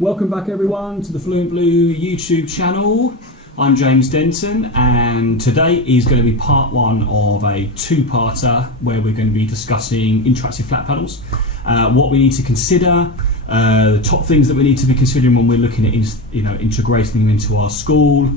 Welcome back everyone to the Fluent Blue YouTube channel. I'm James Denton and today is going to be part one of a two-parter where we're going to be discussing interactive flat panels, what we need to consider, the top things that we need to be considering when we're looking at integrating them into our school,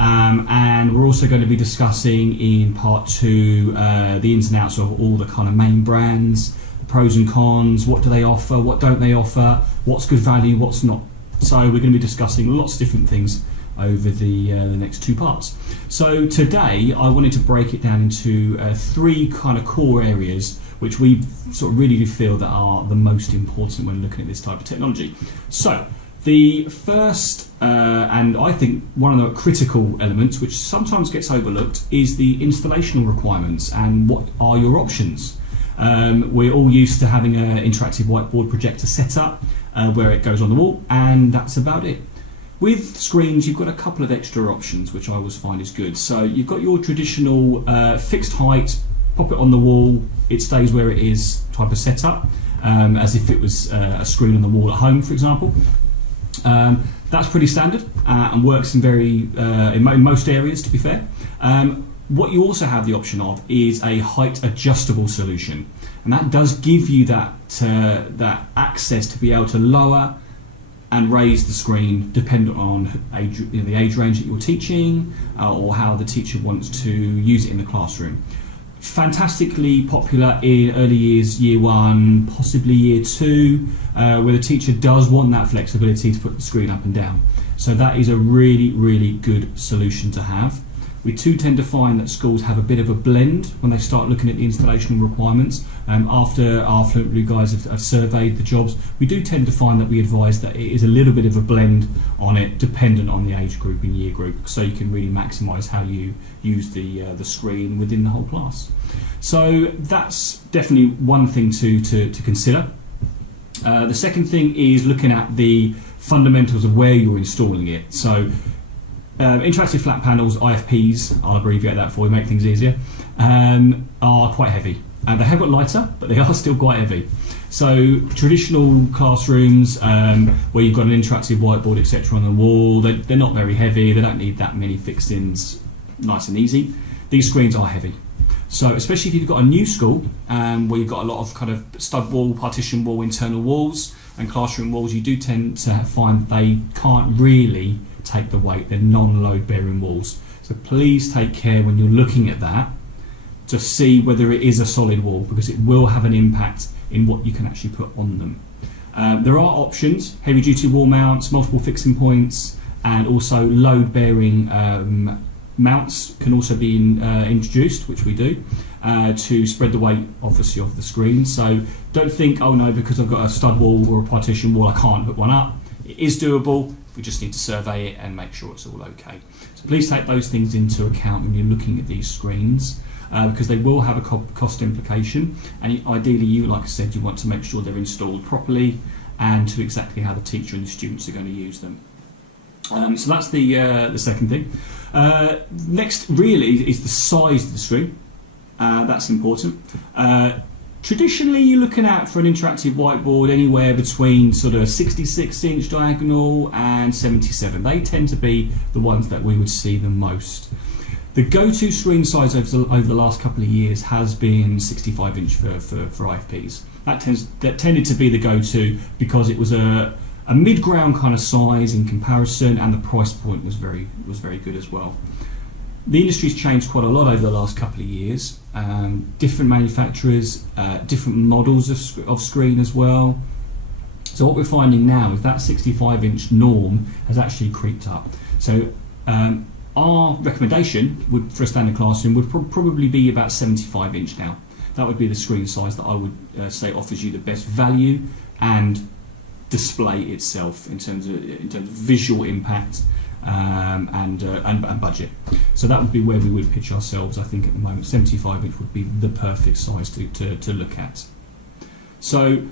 and we're also going to be discussing in part two the ins and outs of all the kind of main brands, the pros and cons, what do they offer, what don't they offer, what's good value, what's not. So we're going to be discussing lots of different things over the next two parts. So today I wanted to break it down into three kind of core areas which we sort of really do feel that are the most important when looking at this type of technology. So the first and I think one of the critical elements which sometimes gets overlooked is the installational requirements and what are your options. We're all used to having an interactive whiteboard projector set up where it goes on the wall, and that's about it. With screens you've got a couple of extra options which I always find is good. So you've got your traditional fixed height, pop it on the wall, it stays where it is type of setup, as if it was a screen on the wall at home, for example. That's pretty standard and works in most areas, to be fair. What you also have the option of is a height adjustable solution, and that does give you that access to be able to lower and raise the screen depending on the age range that you're teaching or how the teacher wants to use it in the classroom. Fantastically popular in early years, year one, possibly year two, where the teacher does want that flexibility to put the screen up and down. So that is a really, really good solution to have. We too tend to find that schools have a bit of a blend when they start looking at the installational requirements. After our Fluent Blue guys have surveyed the jobs, we do tend to find that we advise that it is a little bit of a blend on it, dependent on the age group and year group, so you can really maximise how you use the screen within the whole class. So that's definitely one thing to consider. The second thing is looking at the fundamentals of where you're installing it. So interactive flat panels, IFPs, I'll abbreviate that for you, make things easier, are quite heavy. And they have got lighter, but they are still quite heavy. So traditional classrooms where you've got an interactive whiteboard, etc. on the wall, they're not very heavy, they don't need that many fixings, nice and easy. These screens are heavy. So especially if you've got a new school where you've got a lot of kind of stud wall, partition wall, internal walls and classroom walls, you do tend to find they can't really take the weight. They're non-load bearing walls. So please take care when you're looking at that to see whether it is a solid wall, because it will have an impact in what you can actually put on them. There are options: heavy duty wall mounts, multiple fixing points, and also load bearing mounts can also be introduced, which we do, to spread the weight obviously off the screen. So don't think, oh no, because I've got a stud wall or a partition wall I can't put one up. It is doable. We just need to survey it and make sure it's all okay. So please take those things into account when you're looking at these screens, because they will have a cost implication, and ideally you, like I said, you want to make sure they're installed properly and to exactly how the teacher and the students are going to use them. So that's the second thing. Next really is the size of the screen. That's important. Traditionally, you're looking at, for an interactive whiteboard, anywhere between sort of 66-inch diagonal and 77. They tend to be the ones that we would see the most. The go-to screen size over the last couple of years has been 65-inch for IFPs. That tended to be the go-to because it was a mid-ground kind of size in comparison, and the price point was very good as well. The industry's changed quite a lot over the last couple of years. Different manufacturers, different models of screen as well. So what we're finding now is that 65-inch norm has actually creeped up. So our recommendation for a standard classroom would probably be about 75-inch now. That would be the screen size that I would say offers you the best value and display itself in terms of visual impact and budget. So that would be where we would pitch ourselves, I think, at the moment. 75-inch would be the perfect size to look at. So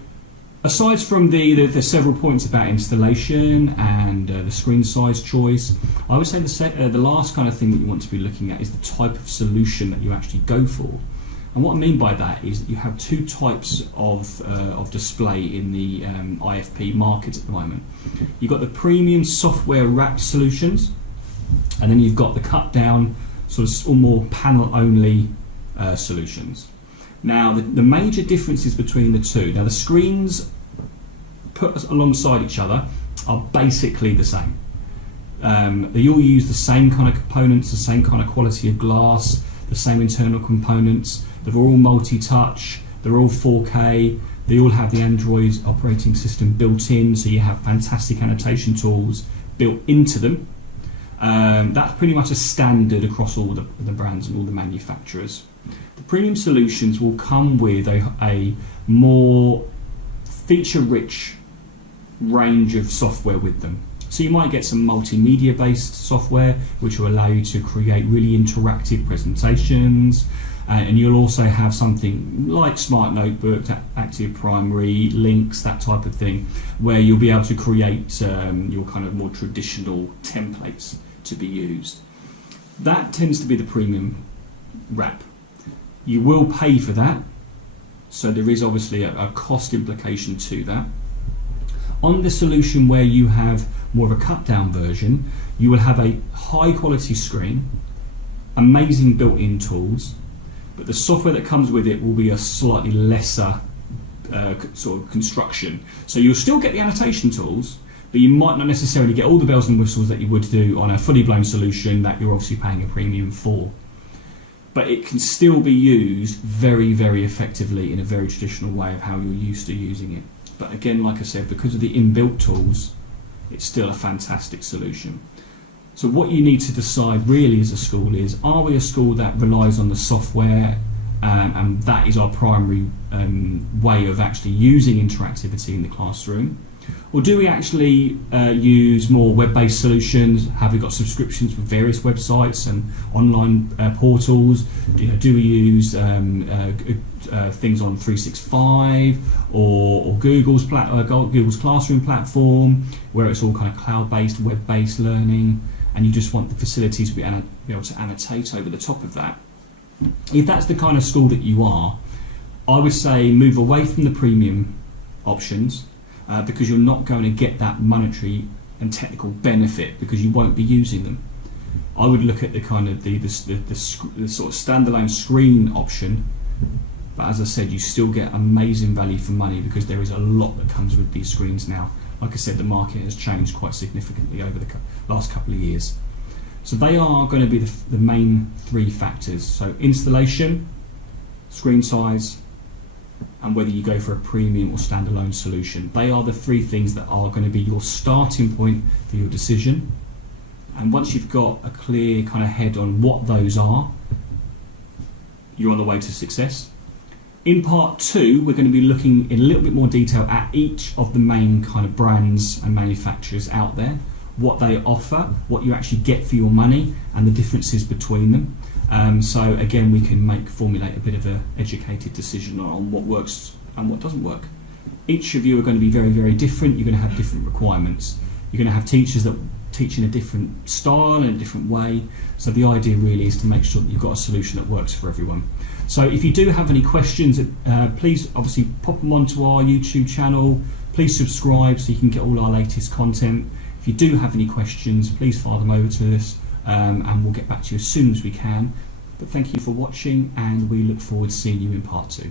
aside from the several points about installation and the screen size choice, I would say the last kind of thing that you want to be looking at is the type of solution that you actually go for. And what I mean by that is that you have two types of display in the IFP market at the moment. You've got the premium software wrap solutions, and then you've got the cut down sort of more panel only solutions. Now the major differences between the two, now the screens put alongside each other are basically the same. They all use the same kind of components, the same kind of quality of glass, the same internal components. They're all multi-touch, they're all 4K, they all have the Android operating system built in, so you have fantastic annotation tools built into them. That's pretty much a standard across all the brands and all the manufacturers. The premium solutions will come with a more feature-rich range of software with them. So you might get some multimedia based software which will allow you to create really interactive presentations, and you'll also have something like Smart Notebook, Active Primary, links, that type of thing, where you'll be able to create your kind of more traditional templates to be used. That tends to be the premium wrap. You will pay for that, so there is obviously a cost implication to that. On the solution where you have more of a cut down version, you will have a high quality screen, amazing built-in tools, but the software that comes with it will be a slightly lesser sort of construction. So you'll still get the annotation tools, but you might not necessarily get all the bells and whistles that you would do on a fully blown solution that you're obviously paying a premium for. But it can still be used very, very effectively in a very traditional way of how you're used to using it. But again, like I said, because of the inbuilt tools, it's still a fantastic solution. So what you need to decide really as a school is, are we a school that relies on the software and that is our primary way of actually using interactivity in the classroom? Or do we actually use more web-based solutions? Have we got subscriptions for various websites and online portals? Do we use things on 365 or Google's Classroom platform, where it's all kind of cloud-based, web-based learning, and you just want the facilities to be able to annotate over the top of that? If that's the kind of school that you are, I would say move away from the premium options, because you're not going to get that monetary and technical benefit because you won't be using them. I would look at the kind of the sort of standalone screen option, but as I said, you still get amazing value for money because there is a lot that comes with these screens now. Like I said, the market has changed quite significantly over the last couple of years. So they are going to be the main three factors. So installation, screen size, and whether you go for a premium or standalone solution. They are the three things that are going to be your starting point for your decision. And once you've got a clear kind of head on what those are, you're on the way to success. In part 2, we're going to be looking in a little bit more detail at each of the main kind of brands and manufacturers out there, what they offer, what you actually get for your money, and the differences between them. So again, we can formulate a bit of an educated decision on what works and what doesn't work. Each of you are going to be very, very different. You're going to have different requirements. You're going to have teachers that teach in a different style and a different way. So the idea really is to make sure that you've got a solution that works for everyone. So if you do have any questions, please obviously pop them onto our YouTube channel. Please subscribe so you can get all our latest content. If you do have any questions, please fire them over to us. And we'll get back to you as soon as we can. But thank you for watching, and we look forward to seeing you in part 2.